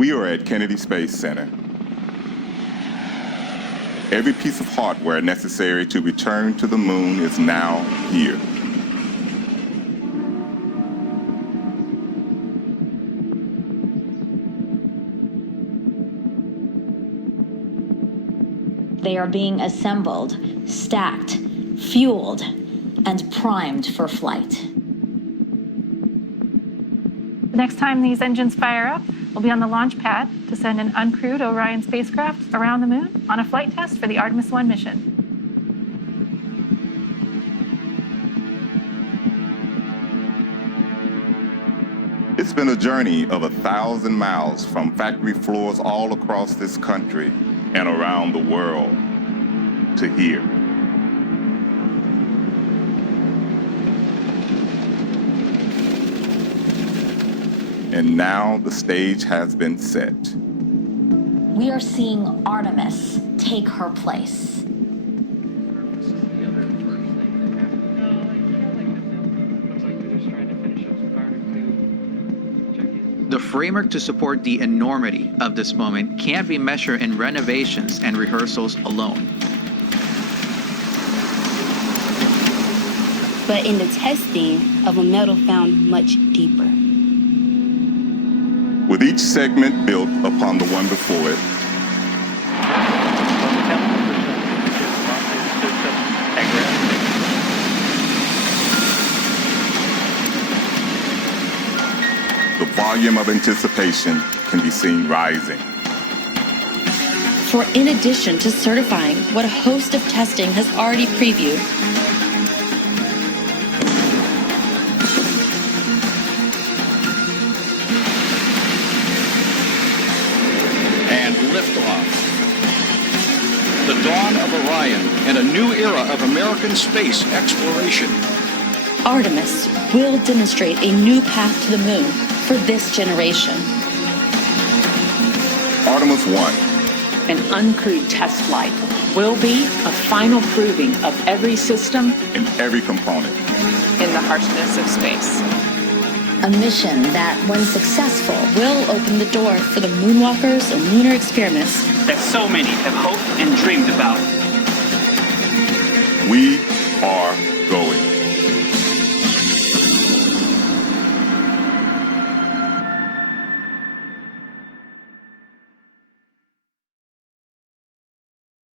We are at Kennedy Space Center. Every piece of hardware necessary to return to the moon is now here. They are being assembled, stacked, fueled, and primed for flight. The next time these engines fire up, we'll be on the launch pad to send an uncrewed Orion spacecraft around the moon on a flight test for the Artemis I mission. It's been a journey of 1,000 miles from factory floors all across this country and around the world to here. And now the stage has been set. We are seeing Artemis take her place. The framework to support the enormity of this moment can't be measured in renovations and rehearsals alone. But in the testing of a metal found much deeper. With each segment built upon the one before it, the volume of anticipation can be seen rising. For in addition to certifying what a host of testing has already previewed, and liftoff. The dawn of Orion and a new era of American space exploration. Artemis will demonstrate a new path to the moon for this generation. Artemis I. An uncrewed test flight will be a final proving of every system in every component. In the harshness of space. A mission that, when successful, will open the door for the moonwalkers and lunar experiments that so many have hoped and dreamed about. We are